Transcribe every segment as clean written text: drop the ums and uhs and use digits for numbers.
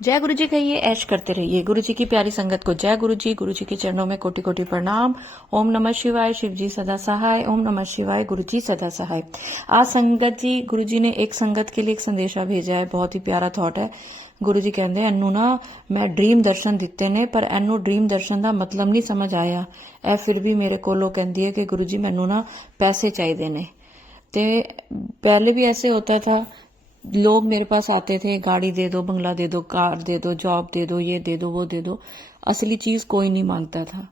जय गुरु जी कहिए, ऐश करते रहिए। गुरु जी की प्यारी संगत को जय गुरु जी के चरणों में कोटि कोटि प्रणाम। ओम नमः शिवाय, शिव जी सदा सहाय। ओम नमः शिवाय, गुरु जी सदा सहाय। आज संगत जी, गुरु जी ने एक संगत के लिए एक संदेशा भेजा है, बहुत ही प्यारा थॉट है। गुरु जी कहते हैं, एनू ना मैं ड्रीम दर्शन दिते ने, पर एनू ड्रीम दर्शन का मतलब नहीं समझ आया। ए फिर भी मेरे कोलों कहती है कि गुरु जी मैनू ना पैसे चाहिए ने। ते पहले भी ऐसे होता था, लोग मेरे पास आते थे, गाड़ी दे दो, बंगला दे दो, कार दे दो, जॉब दे दो, ये दे दो, वो दे दो। असली चीज कोई नहीं मांगता था।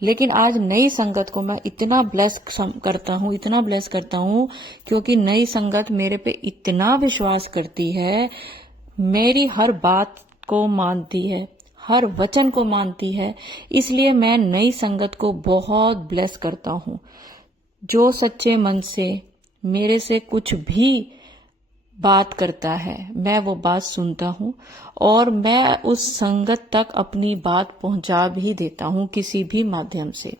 लेकिन आज नई संगत को मैं इतना ब्लेस करता हूँ, इतना ब्लेस करता हूँ, क्योंकि नई संगत मेरे पे इतना विश्वास करती है, मेरी हर बात को मानती है, हर वचन को मानती है। इसलिए मैं नई संगत को बहुत ब्लेस करता हूँ। जो सच्चे मन से मेरे से कुछ भी बात करता है, मैं वो बात सुनता हूँ और मैं उस संगत तक अपनी बात पहुंचा भी देता हूँ किसी भी माध्यम से।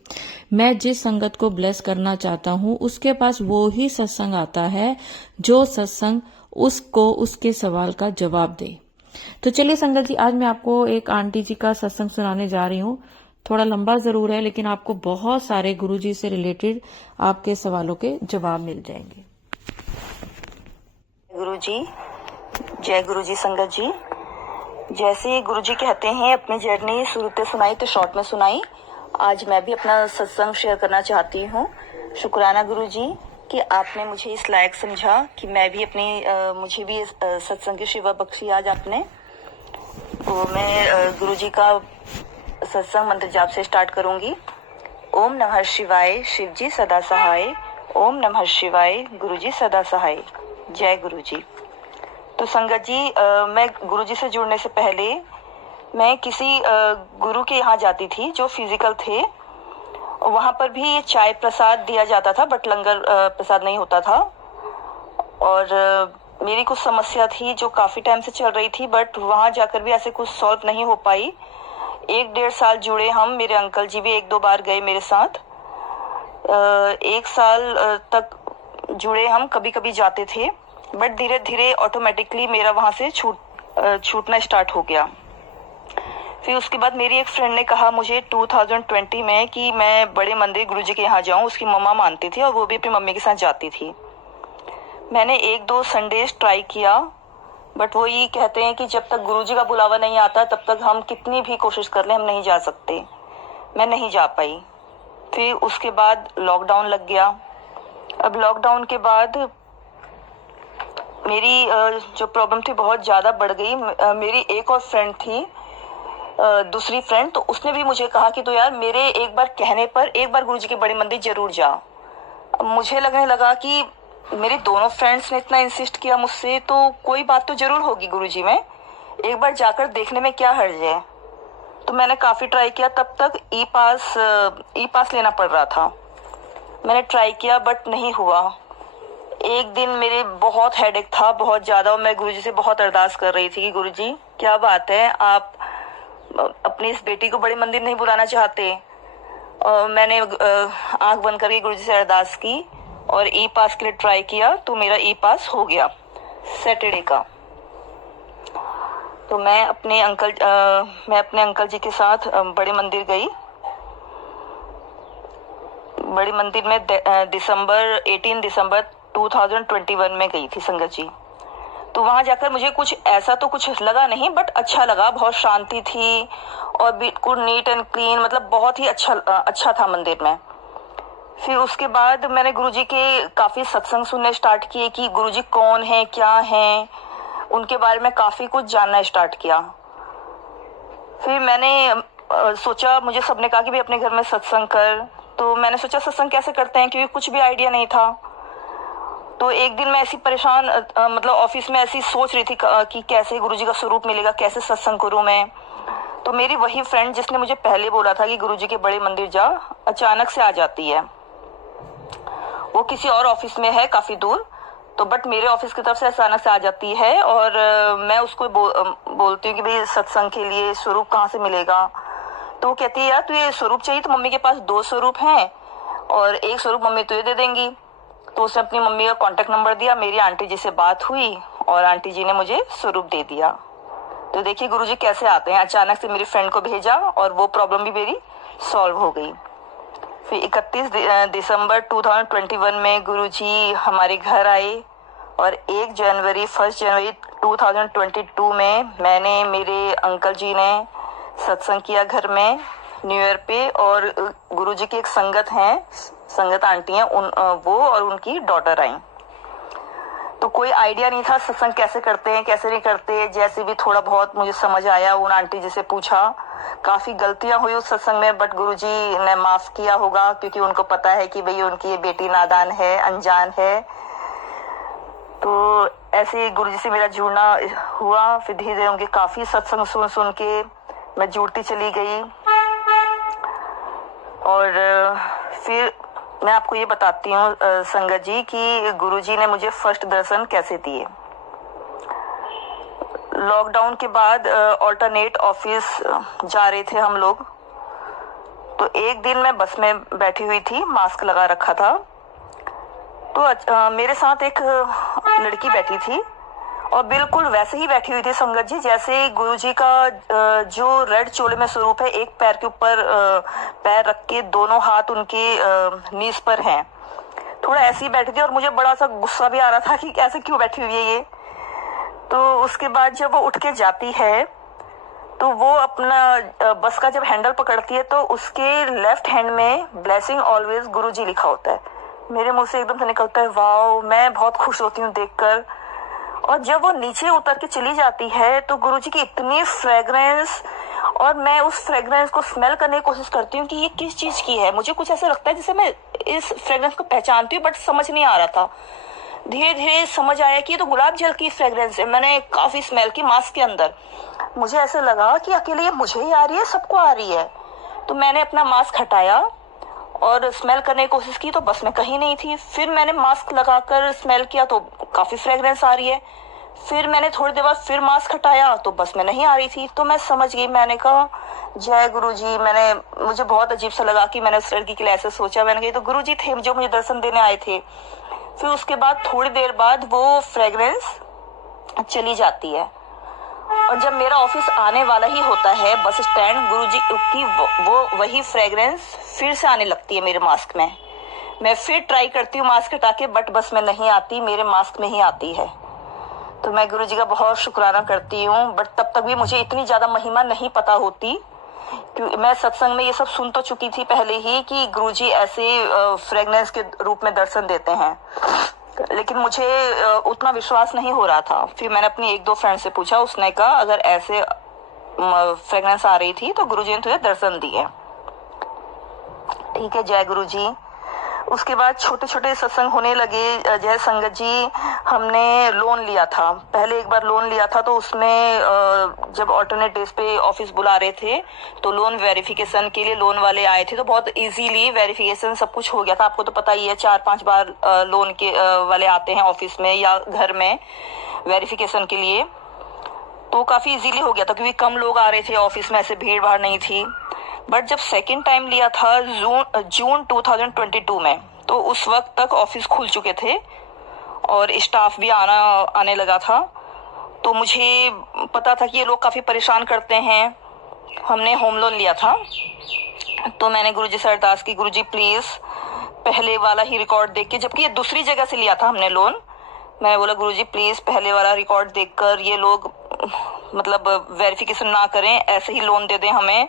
मैं जिस संगत को ब्लेस करना चाहता हूँ उसके पास वो ही सत्संग आता है जो सत्संग उसको उसके सवाल का जवाब दे। तो चलिए संगत जी, आज मैं आपको एक आंटी जी का सत्संग सुनाने जा रही हूँ। थोड़ा लंबा जरूर है, लेकिन आपको बहुत सारे गुरु जी से रिलेटेड आपके सवालों के जवाब मिल जाएंगे। गुरु जी, जय गुरु जी। संगत जी, जैसे गुरु जी कहते हैं अपनी जर्नी शुरू से सुनाई तो शॉर्ट में सुनाई। आज मैं भी अपना सत्संग शेयर करना चाहती हूँ। शुक्राना गुरु जी कि आपने मुझे इस लायक समझा कि मैं भी मुझे भी सत्संग की सेवा बख्शी आज आपने। तो मैं गुरु जी का सत्संग मंत्र जाप से स्टार्ट करूंगी। ओम नमः शिवाय, शिव जी सदा सहाय। ओम नमः शिवाय, गुरु जी सदा सहाय। जय गुरु जी। तो संगत जी, मैं गुरु जी से जुड़ने से पहले मैं किसी गुरु के यहाँ जाती थी जो फिजिकल थे। वहां पर भी ये चाय प्रसाद दिया जाता था, बट लंगर प्रसाद नहीं होता था। और मेरी कुछ समस्या थी जो काफी टाइम से चल रही थी, बट वहां जाकर भी ऐसे कुछ सॉल्व नहीं हो पाई। 1-1.5 साल जुड़े हम, मेरे अंकल जी भी 1-2 बार गए मेरे साथ। 1 साल तक जुड़े हम, कभी कभी जाते थे, बट धीरे धीरे ऑटोमेटिकली मेरा वहां से छूटना स्टार्ट हो गया। फिर उसके बाद मेरी एक फ्रेंड ने कहा मुझे 2020 में कि मैं बड़े मंदिर गुरुजी के यहाँ जाऊं। उसकी मम्मा मानती थी और वो भी अपनी मम्मी के साथ जाती थी। मैंने 1-2 संडेज ट्राई किया, बट वो ये कहते हैं कि जब तक गुरुजी का बुलावा नहीं आता तब तक हम कितनी भी कोशिश कर लें हम नहीं जा सकते। मैं नहीं जा पाई। फिर उसके बाद लॉकडाउन लग गया। अब लॉकडाउन के बाद मेरी जो प्रॉब्लम थी बहुत ज़्यादा बढ़ गई। मेरी एक और फ्रेंड थी, दूसरी फ्रेंड, तो उसने भी मुझे कहा कि तो यार मेरे एक बार कहने पर एक बार गुरुजी के बड़े मंदिर जरूर जा। अब मुझे लगने लगा कि मेरी दोनों फ्रेंड्स ने इतना इंसिस्ट किया मुझसे, तो कोई बात तो जरूर होगी गुरुजी में, एक बार जाकर देखने में क्या हर्ज है। तो मैंने काफ़ी ट्राई किया। तब तक ई पास लेना पड़ रहा था। मैंने ट्राई किया बट नहीं हुआ। एक दिन मेरे बहुत हेडेक था, बहुत ज़्यादा, और मैं गुरुजी से बहुत अरदास कर रही थी कि गुरुजी क्या बात है, आप अपनी इस बेटी को बड़े मंदिर नहीं बुलाना चाहते। और मैंने आंख बंद करके गुरुजी से अरदास की और ई पास के लिए ट्राई किया, तो मेरा ई पास हो गया सैटरडे का। तो मैं अपने अंकल जी के साथ बड़े मंदिर गई। बड़े मंदिर में 18 दिसंबर 2021 में गई थी संगत जी। तो वहां जाकर मुझे कुछ लगा नहीं, बट अच्छा लगा। बहुत शांति थी और बिल्कुल नीट एंड क्लीन, मतलब बहुत ही अच्छा था मंदिर में। फिर उसके बाद मैंने गुरुजी के काफी सत्संग सुनने स्टार्ट किए कि गुरुजी कौन है, क्या है, उनके बारे में काफी कुछ जानना स्टार्ट किया। फिर मैंने सोचा, मुझे सबने कहा कि भाई अपने घर में सत्संग कर, तो मैंने सोचा सत्संग कैसे करते हैं, क्योंकि कुछ भी आइडिया नहीं था। तो एक दिन मैं ऐसी परेशान, मतलब ऑफिस में ऐसी सोच रही थी कि कैसे गुरुजी का स्वरूप मिलेगा, कैसे सत्संग करूं मैं। तो मेरी वही फ्रेंड जिसने मुझे पहले बोला था कि गुरुजी के बड़े मंदिर जा, अचानक से आ जाती है। वो किसी और ऑफिस में है काफी दूर, तो बट मेरे ऑफिस की तरफ से अचानक से आ जाती है। और मैं उसको बोलती हूँ कि भाई सत्संग के लिए स्वरूप कहाँ से मिलेगा। तो वो कहती है यार तुझे स्वरूप चाहिए तो मम्मी के पास 2 स्वरूप हैं और एक स्वरूप मम्मी तुझे दे देंगी। तो उसने अपनी मम्मी का कांटेक्ट नंबर दिया, मेरी आंटी जी से बात हुई और आंटी जी ने मुझे स्वरूप दे दिया। तो देखिए गुरुजी कैसे आते हैं। अचानक से मेरी फ्रेंड को भेजा और वो प्रॉब्लम भी मेरी सॉल्व हो गई। फिर 31 दिसंबर 2021 में गुरुजी हमारे घर आए और 1 जनवरी 2022 में मैंने मेरे अंकल जी ने सत्संग किया घर में न्यू ईयर पे। और गुरुजी की एक संगत हैं, संगत आंटी हैं, वो और उनकी डॉटर आई। तो कोई आइडिया नहीं था सत्संग कैसे करते हैं कैसे नहीं करते। जैसे भी थोड़ा बहुत मुझे समझ आया, उन आंटी जी से पूछा। काफी गलतियां हुई उस सत्संग में, बट गुरुजी ने माफ किया होगा क्योंकि उनको पता है कि भाई उनकी ये बेटी नादान है, अनजान है। तो ऐसे गुरुजी से मेरा जुड़ना हुआ। फिर धीरे धीरे उनके काफी सत्संग सुन सुन के मैं जुड़ती चली गई। और फिर मैं आपको ये बताती हूँ संगत जी कि गुरुजी ने मुझे फर्स्ट दर्शन कैसे दिए। लॉकडाउन के बाद ऑल्टरनेट ऑफिस जा रहे थे हम लोग। तो एक दिन मैं बस में बैठी हुई थी, मास्क लगा रखा था। तो मेरे साथ एक लड़की बैठी थी और बिल्कुल वैसे ही बैठी हुई थी संगत जी जैसे गुरुजी का जो रेड चोले में स्वरूप है। एक पैर के ऊपर पैर रख के दोनों हाथ उनके नीज पर हैं। थोड़ा ऐसे ही बैठी थी और मुझे बड़ा सा गुस्सा भी आ रहा था कि ऐसे क्यों बैठी हुई है ये। तो उसके बाद जब वो उठ के जाती है तो वो अपना बस का जब हैंडल पकड़ती है तो उसके लेफ्ट हैंड में ब्लेसिंग ऑलवेज गुरुजी लिखा होता है। मेरे मुंह से एकदम से निकलता है वाओ। मैं बहुत खुश होती हूँ देखकर। और जब वो नीचे उतर के चली जाती है तो गुरुजी की इतनी फ्रेग्रेंस, और मैं उस फ्रेग्रेंस को स्मेल करने की कोशिश करती हूँ कि ये किस चीज की है। मुझे कुछ ऐसा लगता है जैसे मैं इस फ्रेग्रेंस को पहचानती हूँ, बट समझ नहीं आ रहा था। धीरे धीरे समझ आया कि ये तो गुलाब जल की फ्रेग्रेंस है। मैंने काफी स्मेल की मास्क के अंदर। मुझे ऐसा लगा कि अकेले ये मुझे ही आ रही है, सबको आ रही है। तो मैंने अपना मास्क हटाया और स्मेल करने की कोशिश की तो बस में कहीं नहीं थी। फिर मैंने मास्क लगाकर स्मेल किया तो काफी फ्रेग्रेंस आ रही है। फिर मैंने थोड़ी देर बाद फिर मास्क हटाया तो बस में नहीं आ रही थी। तो मैं समझ गई, मैंने कहा जय गुरुजी। मुझे बहुत अजीब सा लगा कि मैंने उस लड़की के लिए ऐसे सोचा। मैंने कहा तो गुरुजी थे जो मुझे दर्शन देने आए थे। फिर उसके बाद थोड़ी देर बाद वो फ्रेग्रेंस चली जाती है और जब मेरा ऑफिस आने वाला ही होता है बस स्टैंड, गुरुजी की वो वही फ्रेग्रेंस फिर से आने लगती है मेरे मास्क में। मैं फिर ट्राई करती हूँ मास्क हटा के, बट बस में नहीं आती, मेरे मास्क में ही आती है। तो मैं गुरुजी का बहुत शुक्राना करती हूँ। बट तब तक भी मुझे इतनी ज्यादा महिमा नहीं पता होती क्योंकि मैं सत्संग में ये सब सुन तो चुकी थी पहले ही कि गुरुजी ऐसे फ्रेग्रेंस के रूप में दर्शन देते हैं, लेकिन मुझे उतना विश्वास नहीं हो रहा था। फिर मैंने अपनी 1-2 फ्रेंड से पूछा, उसने कहा अगर ऐसे फ्रेग्रेंस आ रही थी तो गुरुजी ने तुझे दर्शन दिए। ठीक है, जय गुरुजी। उसके बाद छोटे छोटे सत्संग होने लगे। जय संगत जी, हमने लोन लिया था। पहले एक बार लोन लिया था तो उसमें जब ऑल्टरनेट डेज पे ऑफिस बुला रहे थे तो लोन वेरिफिकेशन के लिए लोन वाले आए थे। तो बहुत इजीली वेरिफिकेशन सब कुछ हो गया था। आपको तो पता ही है 4-5 बार लोन के वाले आते हैं ऑफिस में या घर में वेरिफिकेशन के लिए। तो काफी इजीली हो गया था क्योंकि कम लोग आ रहे थे ऑफिस में, ऐसे भीड़ भाड़ नहीं थी। बट जब सेकेंड टाइम लिया था जून 2022 में, तो उस वक्त तक ऑफिस खुल चुके थे और स्टाफ भी आने लगा था। तो मुझे पता था कि ये लोग काफी परेशान करते हैं। हमने होम लोन लिया था तो मैंने गुरुजी से अरदास की, गुरुजी प्लीज पहले वाला ही रिकॉर्ड देख के, जबकि ये दूसरी जगह से लिया था हमने लोन। मैं बोला गुरुजी प्लीज पहले वाला रिकॉर्ड देखकर ये लोग मतलब वेरिफिकेशन ना करें, ऐसे ही लोन दे दें हमें।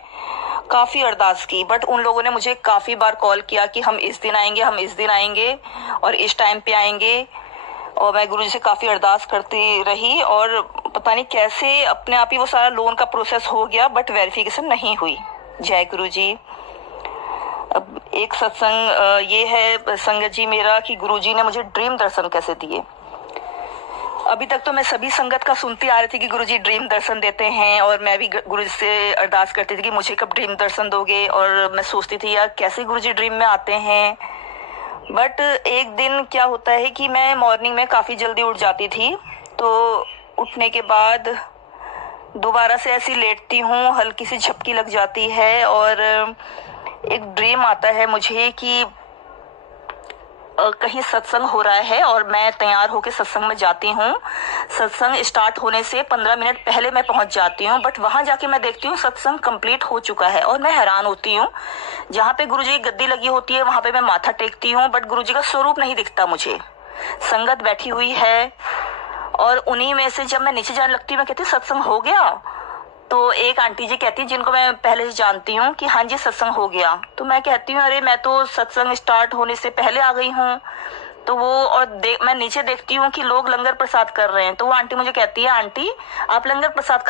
काफी अरदास की, बट उन लोगों ने मुझे काफी बार कॉल किया कि हम इस दिन आएंगे, हम इस दिन आएंगे और इस टाइम पे आएंगे। और मैं गुरुजी से काफी अरदास करती रही और पता नहीं कैसे अपने आप ही वो सारा लोन का प्रोसेस हो गया, बट वेरिफिकेशन नहीं हुई। जय गुरुजी। अब एक सत्संग ये है संगत जी मेरा कि गुरुजी ने मुझे ड्रीम दर्शन कैसे दिए। अभी तक तो मैं सभी संगत का सुनती आ रही थी कि गुरुजी ड्रीम दर्शन देते हैं और मैं भी गुरुजी से अरदास करती थी कि मुझे कब ड्रीम दर्शन दोगे। और मैं सोचती थी यार कैसे गुरुजी ड्रीम में आते हैं। बट एक दिन क्या होता है कि मैं मॉर्निंग में काफ़ी जल्दी उठ जाती थी, तो उठने के बाद दोबारा से ऐसी लेटती हूँ, हल्की सी झपकी लग जाती है और एक ड्रीम आता है मुझे कि कहीं सत्संग हो रहा है और मैं तैयार होकर सत्संग में जाती हूँ। सत्संग स्टार्ट होने से 15 मिनट पहले मैं पहुंच जाती हूँ, बट वहां जाके मैं देखती हूँ सत्संग कंप्लीट हो चुका है और मैं हैरान होती हूँ। जहाँ पे गुरुजी की गद्दी लगी होती है वहां पे मैं माथा टेकती हूँ, बट गुरुजी का स्वरूप नहीं दिखता मुझे। संगत बैठी हुई है और उन्हीं में से जब मैं नीचे जाने लगती हूँ मैं कहती हूँ सत्संग हो गया। तो एक आंटी जी कहती है, जिनको मैं पहले से जानती हूँ, कि हाँ जी सत्संग हो गया। तो मैं कहती हूँ अरे मैं तो सत्संग स्टार्ट होने से पहले आ गई हूँ। तो वो और मैं नीचे देखती हूँ कि लोग लंगर प्रसाद कर रहे हैं। तो वो आंटी मुझे कहती है, आंटी आप लंगर प्रसाद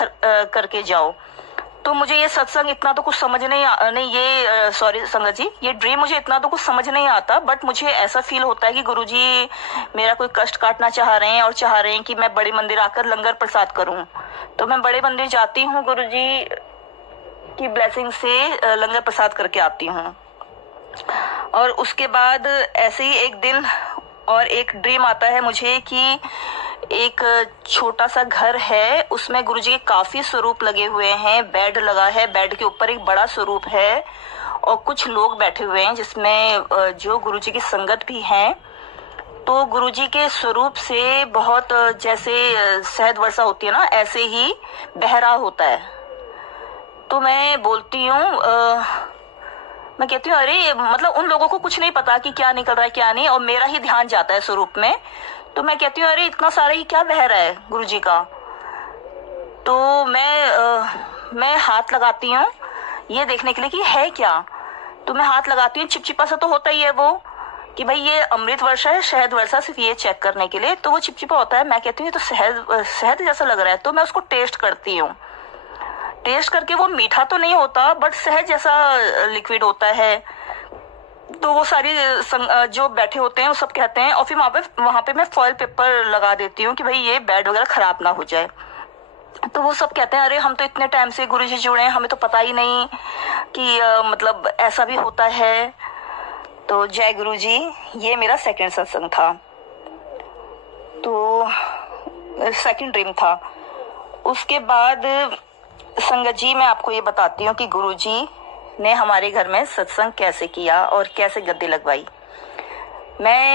करके जाओ। तो मुझे ये सत्संग इतना तो कुछ समझ नहीं ये सॉरी संगत जी, ये ड्रीम मुझे इतना तो कुछ समझ नहीं आता, बट मुझे ऐसा फील होता है कि गुरुजी मेरा कोई कष्ट काटना चाह रहे हैं और चाह रहे हैं कि मैं बड़े मंदिर आकर लंगर प्रसाद करूं। तो मैं बड़े मंदिर जाती हूँ, गुरुजी की ब्लेसिंग से लंगर प्रसाद करके आती हूँ। और उसके बाद ऐसे ही एक दिन और एक ड्रीम आता है मुझे कि एक छोटा सा घर है, उसमें गुरुजी के काफी स्वरूप लगे हुए हैं, बेड लगा है, बेड के ऊपर एक बड़ा स्वरूप है और कुछ लोग बैठे हुए हैं जिसमें जो गुरुजी की संगत भी हैं। तो गुरुजी के स्वरूप से बहुत जैसे शहद वर्षा होती है ना, ऐसे ही बहरा होता है। तो मैं बोलती हूँ मैं कहती हूँ अरे मतलब उन लोगों को कुछ नहीं पता कि क्या निकल रहा है क्या नहीं, और मेरा ही ध्यान जाता है स्वरूप में। तो मैं कहती हूँ अरे इतना सारा ही क्या बह रहा है गुरुजी का। तो मैं हाथ लगाती हूँ ये देखने के लिए कि है क्या। तो मैं हाथ लगाती हूँ, चिपचिपा सा तो होता ही है वो, कि भाई ये अमृत वर्षा है शहद वर्षा, सिर्फ ये चेक करने के लिए। तो वो चिपचिपा होता है। मैं कहती हूँ तो शहद जैसा लग रहा है। तो मैं उसको टेस्ट करती हूँ। टेस्ट करके वो मीठा तो नहीं होता, बट शहद जैसा लिक्विड होता है। तो वो सारी जो बैठे होते हैं वो सब कहते हैं, और फिर वहां पे मैं फॉइल पेपर लगा देती हूँ कि भाई ये बेड वगैरह खराब ना हो जाए। तो वो सब कहते हैं अरे हम तो इतने टाइम से गुरुजी जुड़े हैं, हमें तो पता ही नहीं कि मतलब ऐसा भी होता है। तो जय गुरुजी, ये मेरा सेकंड सत्संग था। तो सेकंड ड्रीम था। उसके बाद संगत जी मैं आपको ये बताती हूँ कि गुरुजी ने हमारे घर में सत्संग कैसे किया और कैसे गद्दी लगवाई।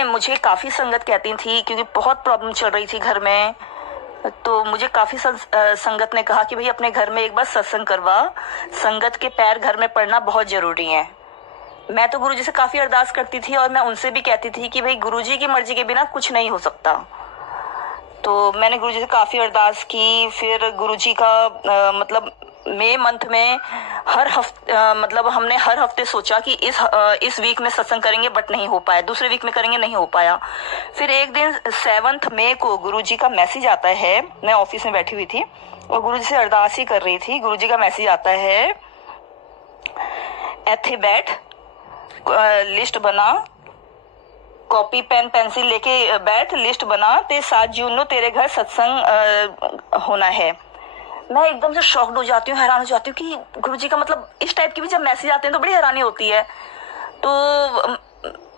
मुझे काफी संगत कहती थी, क्योंकि बहुत प्रॉब्लम चल रही थी घर में। तो मुझे काफी संगत ने कहा कि भाई अपने घर में एक बार सत्संग करवा, संगत के पैर घर में पड़ना बहुत जरूरी है। मैं तो गुरुजी से काफी अरदास करती थी और मैं उनसे भी कहती थी कि भाई गुरुजी की मर्जी के बिना कुछ नहीं हो सकता। तो मैंने गुरुजी से काफी अरदास की। फिर गुरुजी का मतलब मई मंथ में हर हफ्ते मतलब हमने हर हफ्ते सोचा कि इस वीक में सत्संग करेंगे, बट नहीं हो पाया। दूसरे वीक में करेंगे, नहीं हो पाया। फिर एक दिन 7 मई को गुरुजी का मैसेज आता है। मैं ऑफिस में बैठी हुई थी और गुरुजी से अरदास ही कर रही थी। गुरुजी का मैसेज आता है, एथे बैठ, लिस्ट बना, कॉपी पेन पेंसिल लेके बैठ, लिस्ट बना, ते 7 जून को तेरे घर सत्संग होना है। मैं एकदम से शॉक्ड हो जाती हूँ, हैरान हो जाती हूँ कि गुरुजी का मतलब इस टाइप की भी जब मैसेज आते हैं तो बड़ी हैरानी होती है। तो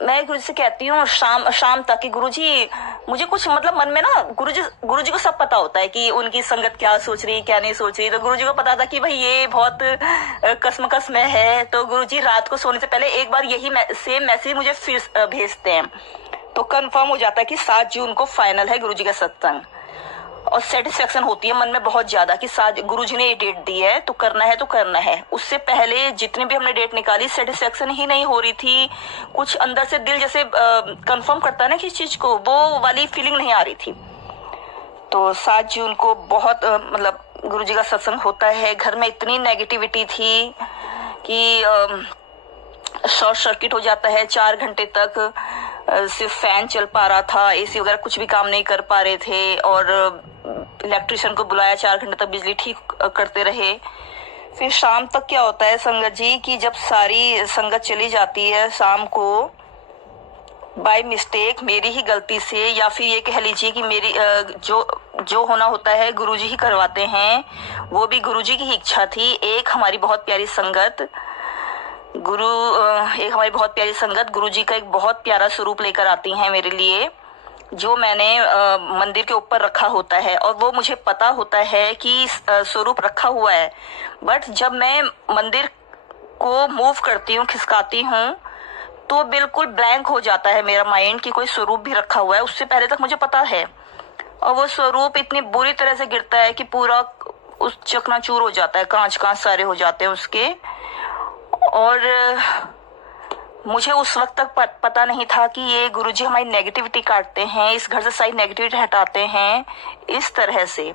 मैं गुरुजी से कहती हूँ शाम तक कि गुरुजी मुझे कुछ मतलब मन में ना, गुरुजी को सब पता होता है कि उनकी संगत क्या सोच रही क्या नहीं सोच रही। तो गुरुजी को पता था कि भाई ये बहुत कसमकस में है। तो गुरुजी रात को सोने से पहले एक बार यही सेम मैसेज मुझे फिर भेजते हैं। तो कंफर्म हो जाता है कि 7 जून को फाइनल है गुरुजी का सत्संग। और सेटिस्फेक्शन होती है मन में बहुत ज्यादा कि गुरुजी ने ये डेट दी है तो करना है तो करना है। उससे पहले जितनी भी हमने डेट निकाली सेटिस्फेक्शन ही नहीं हो रही थी। कुछ अंदर से दिल जैसे कंफर्म करता है ना किसी चीज को, वो वाली फीलिंग नहीं आ रही थी। तो 7 जून को बहुत मतलब गुरुजी का सत्संग होता है। घर में इतनी नेगेटिविटी थी कि शॉर्ट सर्किट हो जाता है। 4 घंटे तक सिर्फ फैन चल पा रहा था, एसी वगैरह कुछ भी काम नहीं कर पा रहे थे। और इलेक्ट्रिशियन को बुलाया, 4 घंटे तक बिजली ठीक करते रहे। फिर शाम तक क्या होता है संगत जी कि जब सारी संगत चली जाती है शाम को, बाय मिस्टेक मेरी ही गलती से, या फिर ये कह लीजिए कि मेरी जो होना होता है गुरुजी ही करवाते हैं, वो भी गुरुजी की ही इच्छा थी। एक हमारी बहुत प्यारी संगत गुरुजी का एक बहुत प्यारा स्वरूप लेकर आती हैं मेरे लिए, जो मैंने मंदिर के ऊपर रखा होता है। और वो मुझे पता होता है कि स्वरूप रखा हुआ है, बट जब मैं मंदिर को मूव करती हूँ, खिसकाती हूँ, तो बिल्कुल ब्लैंक हो जाता है मेरा माइंड कि कोई स्वरूप भी रखा हुआ है। उससे पहले तक मुझे पता है, और वो स्वरूप इतनी बुरी तरह से गिरता है कि पूरा उस चकनाचूर हो जाता है, कांच कांच सारे हो जाते हैं उसके। और मुझे उस वक्त तक पता नहीं था कि ये गुरुजी हमारी नेगेटिविटी काटते हैं, इस घर से सारी नेगेटिविटी हटाते हैं इस तरह से।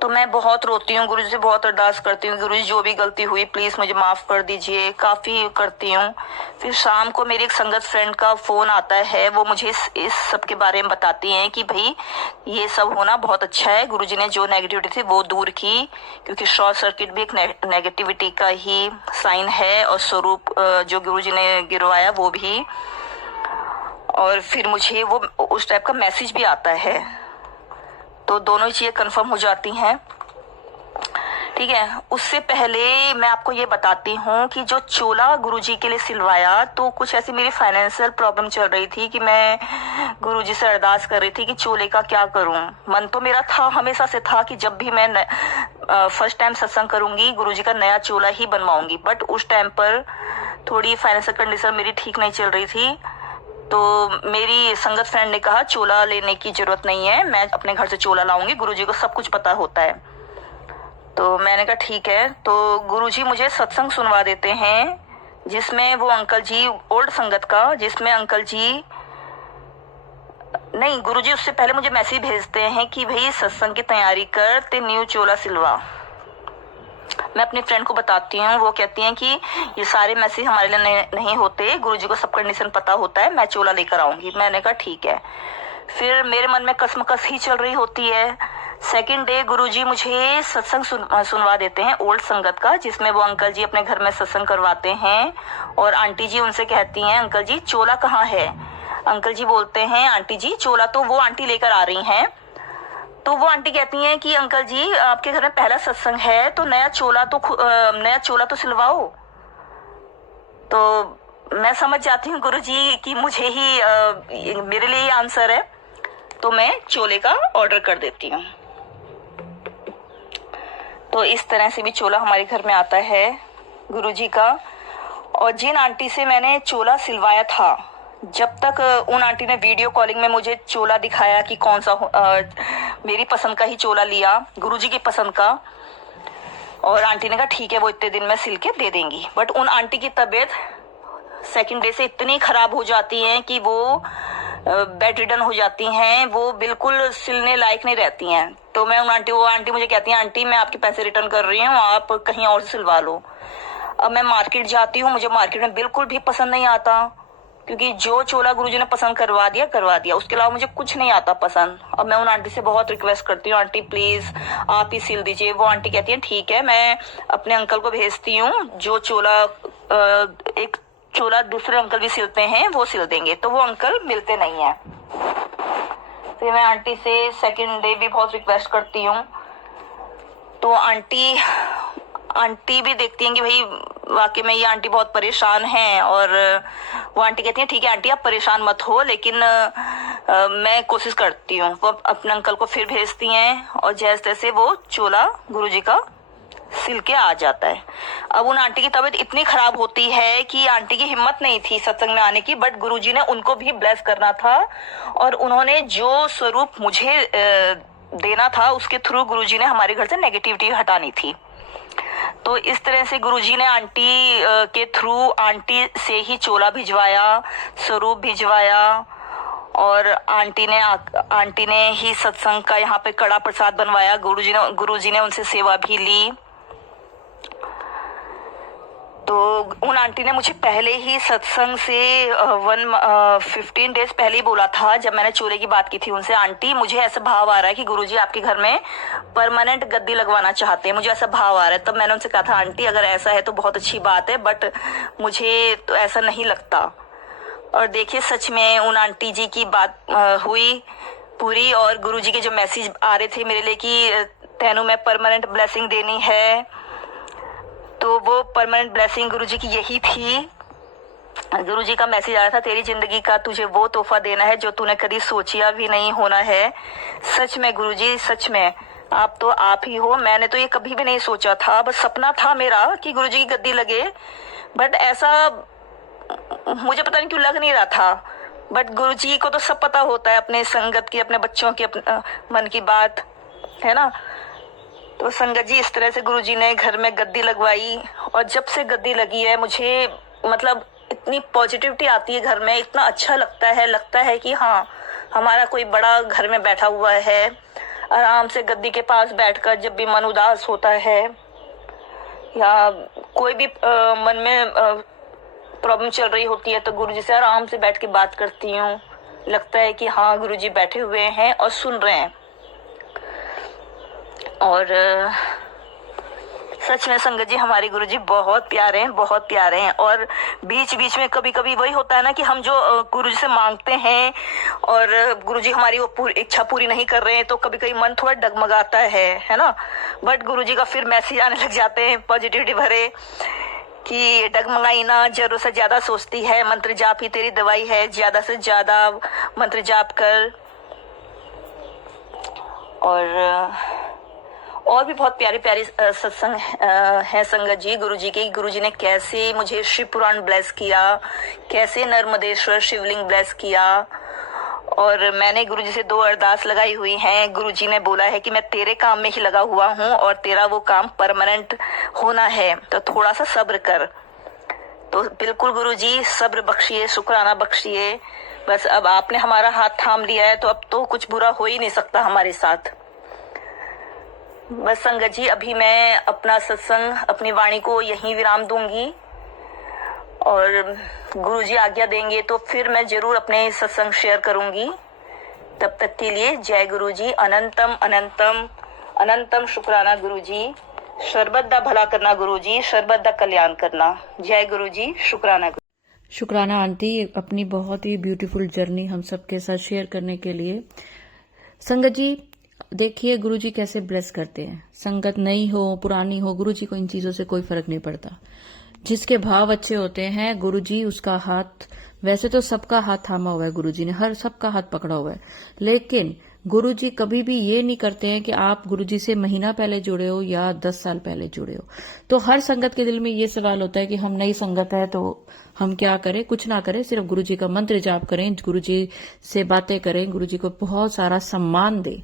तो मैं बहुत रोती हूँ, गुरुजी से बहुत अरदास करती हूँ, गुरुजी जो भी गलती हुई प्लीज मुझे माफ कर दीजिए, काफी करती हूँ। फिर शाम को मेरी एक संगत फ्रेंड का फोन आता है, वो मुझे इस सब के बारे में बताती हैं कि भाई ये सब होना बहुत अच्छा है, गुरुजी ने जो नेगेटिविटी थी वो दूर की, क्योंकि शॉर्ट सर्किट भी एक नेगेटिविटी का ही साइन है, और स्वरूप जो गुरुजी ने गिरवाया वो भी। और फिर मुझे वो उस टाइप का मैसेज भी आता है, तो दोनों ही चीजें कंफर्म हो जाती हैं। ठीक है, उससे पहले मैं आपको ये बताती हूँ कि जो चोला गुरुजी के लिए सिलवाया, तो कुछ ऐसी मेरी फाइनेंशियल प्रॉब्लम चल रही थी कि मैं गुरुजी से अरदास कर रही थी कि चोले का क्या करूँ। मन तो मेरा था, हमेशा से था कि जब भी मैं फर्स्ट टाइम सत्संग करूंगी गुरुजी का नया चोला ही बनवाऊंगी। बट उस टाइम पर थोड़ी फाइनेंशियल कंडीशन मेरी ठीक नहीं चल रही थी, तो मेरी संगत फ्रेंड ने कहा चोला लेने की जरूरत नहीं है, मैं अपने घर से चोला लाऊंगी, गुरुजी को सब कुछ पता होता है। तो मैंने कहा ठीक है। तो गुरुजी मुझे सत्संग सुनवा देते हैं, जिसमें वो अंकल जी, ओल्ड संगत का, जिसमें अंकल जी नहीं, गुरुजी उससे पहले मुझे मैसेज भेजते हैं कि भाई सत्संग की तैयारी कर, ते न्यू चोला सिलवा। मैं अपनी फ्रेंड को बताती हूँ, वो कहती हैं कि ये सारे मैसेज हमारे लिए नहीं होते, गुरुजी को सब कंडीशन पता होता है, मैं चोला लेकर आऊंगी। मैंने कहा ठीक है। फिर मेरे मन में कसमकस ही चल रही होती है। सेकंड डे गुरुजी मुझे सत्संग सुनवा देते हैं ओल्ड संगत का, जिसमें वो अंकल जी अपने घर में सत्संग करवाते हैं, और आंटी जी उनसे कहती हैं अंकल जी चोला कहाँ है। अंकल जी बोलते हैं आंटी जी चोला तो वो आंटी लेकर आ रही हैं। तो वो आंटी कहती हैं कि अंकल जी आपके घर में पहला सत्संग है, तो नया चोला तो सिलवाओ। तो मैं समझ जाती हूँ गुरुजी कि मुझे ही मेरे लिए ही आंसर है, तो मैं चोले का ऑर्डर कर देती हूँ। तो इस तरह से भी चोला हमारे घर में आता है गुरुजी का। और जिन आंटी से मैंने चोला सिलवाया था, जब तक उन आंटी ने वीडियो कॉलिंग में मुझे चोला दिखाया कि कौन सा मेरी पसंद का ही चोला लिया, गुरुजी की पसंद का, और आंटी ने कहा ठीक है वो इतने दिन में सिल के दे देंगी। बट उन आंटी की तबीयत सेकंड डे से इतनी खराब हो जाती है कि वो बेड रिडन हो जाती हैं, वो बिल्कुल सिलने लायक नहीं रहती हैं। तो मैं वो आंटी मुझे कहती हैं आंटी मैं आपके पैसे रिटर्न कर रही हूँ, आप कहीं और से सिलवा लो। अब मैं मार्केट जाती हूँ, मुझे मार्केट में बिल्कुल भी पसंद नहीं आता, क्योंकि जो चोला गुरुजी ने पसंद करवा दिया, उसके अलावा मुझे कुछ नहीं आता पसंद। अब मैं उन आंटी से बहुत रिक्वेस्ट करती हूँ आंटी प्लीज आप ही सिल दीजिए। वो आंटी कहती है ठीक है, मैं अपने अंकल को भेजती हूँ, जो चोला एक चोला दूसरे अंकल भी सिलते हैं वो सिल देंगे। तो वो अंकल मिलते नहीं है। फिर मैं आंटी से सेकंड डे भी बहुत रिक्वेस्ट करती हूँ, तो आंटी भी देखती हैं कि भाई वाकई में ये आंटी बहुत परेशान हैं, और वो आंटी कहती हैं ठीक है आंटी आप परेशान मत हो, लेकिन मैं कोशिश करती हूँ। वो अपने अंकल को फिर भेजती हैं, और जैसे तैसे वो चोला गुरुजी का सिल के आ जाता है। अब उन आंटी की तबीयत इतनी खराब होती है कि आंटी की हिम्मत नहीं थी सत्संग में आने की, बट गुरुजी ने उनको भी ब्लेस करना था, और उन्होंने जो स्वरूप मुझे देना था उसके थ्रू गुरुजी ने हमारे घर से नेगेटिविटी हटानी थी। तो इस तरह से गुरुजी ने आंटी के थ्रू आंटी से ही चोला भिजवाया, स्वरूप भिजवाया, और आंटी ने ही सत्संग का यहाँ पे कड़ा प्रसाद बनवाया। गुरुजी ने उनसे सेवा भी ली। तो उन आंटी ने मुझे पहले ही सत्संग से 15 डेज पहले ही बोला था, जब मैंने चोले की बात की थी उनसे, आंटी मुझे ऐसा भाव आ रहा है कि गुरुजी आपके घर में परमानेंट गद्दी लगवाना चाहते हैं, मुझे ऐसा भाव आ रहा है। तब मैंने उनसे कहा था आंटी अगर ऐसा है तो बहुत अच्छी बात है, बट मुझे तो ऐसा नहीं लगता। और देखिए सच में उन आंटी जी की बात हुई पूरी, और गुरुजी के जो मैसेज आ रहे थे मेरे लिए कि तेनू मैं परमानेंट ब्लेसिंग देनी है, तो वो परमानेंट ब्लेसिंग गुरुजी की यही थी। गुरुजी का मैसेज आया था तेरी जिंदगी का तुझे वो तोहफा देना है जो तूने कभी सोचा भी नहीं होना है। सच में गुरुजी, सच में आप तो आप ही हो। मैंने तो ये कभी भी नहीं सोचा था, बस सपना था मेरा कि गुरुजी की गद्दी लगे, बट ऐसा मुझे पता नहीं क्यों लग नहीं रहा था, बट गुरुजी को तो सब पता होता है, अपने संगत की, अपने बच्चों की, अपने मन की बात है ना। तो संगत जी, इस तरह से गुरुजी ने घर में गद्दी लगवाई, और जब से गद्दी लगी है मुझे मतलब इतनी पॉजिटिविटी आती है घर में, इतना अच्छा लगता है कि हाँ, हमारा कोई बड़ा घर में बैठा हुआ है। आराम से गद्दी के पास बैठकर जब भी मन उदास होता है या कोई भी मन में प्रॉब्लम चल रही होती है, तो गुरुजी से आराम से बैठ के बात करती हूँ। लगता है कि हाँ, गुरुजी बैठे हुए हैं और सुन रहे हैं। और सच में संगत जी, हमारे गुरुजी बहुत प्यारे हैं, बहुत प्यारे हैं। और बीच बीच में कभी कभी वही होता है ना कि हम जो गुरुजी से मांगते हैं और गुरुजी हमारी वो इच्छा पूरी नहीं कर रहे हैं, तो कभी कभी मन थोड़ा डगमगाता है ना। बट गुरुजी का फिर मैसेज आने लग जाते हैं पॉजिटिविटी भरे कि डगमगाई ना, जरूरत से ज्यादा सोचती है, मंत्र जाप ही तेरी दवाई है, ज्यादा से ज्यादा मंत्र जाप कर। और भी बहुत प्यारी प्यारी सत्संग है संगत जी गुरुजी की। गुरुजी ने कैसे मुझे शिव पुराण ब्लेस किया, कैसे नर्मदेश्वर शिवलिंग ब्लेस किया। और मैंने गुरुजी से 2 अरदास लगाई हुई हैं। गुरुजी ने बोला है कि मैं तेरे काम में ही लगा हुआ हूँ और तेरा वो काम परमानेंट होना है, तो थोड़ा सा सब्र कर। तो बिल्कुल गुरुजी, सब्र बख्शिए, शुक्राना बख्शिए। बस अब आपने हमारा हाथ थाम लिया है, तो अब तो कुछ बुरा हो ही नहीं सकता हमारे साथ। बस संगत जी, अभी मैं अपना सत्संग, अपनी वाणी को यहीं विराम दूंगी, और गुरुजी आज्ञा देंगे तो फिर मैं जरूर अपने सत्संग शेयर करूंगी। तब तक के लिए जय गुरुजी, अनंतम अनंतम अनंतम शुक्राना गुरुजी। सर्वदा भला करना गुरुजी, सर्वदा कल्याण करना। जय गुरुजी, शुक्राना। शुक्राना आंटी, अपनी बहुत ही ब्यूटीफुल जर्नी हम सबके साथ शेयर करने के लिए। संगत जी, देखिए गुरुजी कैसे ब्लेस करते हैं। संगत नई हो पुरानी हो, गुरुजी को इन चीजों से कोई फर्क नहीं पड़ता। जिसके भाव अच्छे होते हैं, गुरुजी उसका हाथ, वैसे तो सबका हाथ थामा हुआ है गुरुजी ने, हर सबका हाथ पकड़ा हुआ है, लेकिन गुरुजी कभी भी ये नहीं करते हैं कि आप गुरुजी से महीना पहले जुड़े हो या 10 साल पहले जुड़े हो। तो हर संगत के दिल में ये सवाल होता है कि हम नई संगत है तो हम क्या करें। कुछ ना करें, सिर्फ गुरुजी का मंत्र जाप करें, गुरुजी से बातें करें, गुरुजी को बहुत सारा सम्मान दें,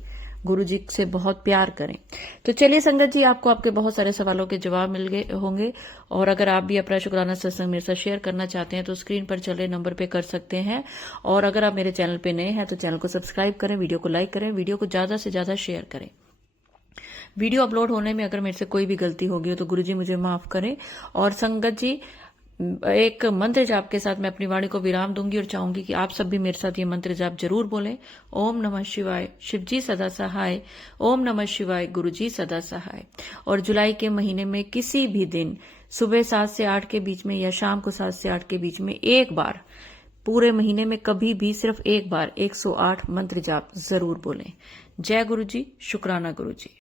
गुरुजी से बहुत प्यार करें। तो चलिए संगत जी, आपको आपके बहुत सारे सवालों के जवाब मिल गए होंगे। और अगर आप भी अपना शुक्राना सत्संग मेरे साथ शेयर करना चाहते हैं तो स्क्रीन पर चले नंबर पे कर सकते हैं। और अगर आप मेरे चैनल पे नए हैं तो चैनल को सब्सक्राइब करें, वीडियो को लाइक करें, वीडियो को ज्यादा से ज्यादा शेयर करें। वीडियो अपलोड होने में अगर मेरे से कोई भी गलती होगी हो तो गुरुजी मुझे माफ करें। और संगत जी, एक मंत्र जाप के साथ मैं अपनी वाणी को विराम दूंगी और चाहूंगी कि आप सब भी मेरे साथ ये मंत्र जाप जरूर बोलें। ओम नमः शिवाय, शिवजी सदा सहाय। ओम नमः शिवाय, गुरुजी सदा सहाय। और जुलाई के महीने में किसी भी दिन सुबह 7 से 8 के बीच में या शाम को 7 से 8 के बीच में एक बार, पूरे महीने में कभी भी सिर्फ एक बार 108 मंत्र जाप जरूर बोलें। जय गुरुजी, शुक्राना गुरुजी।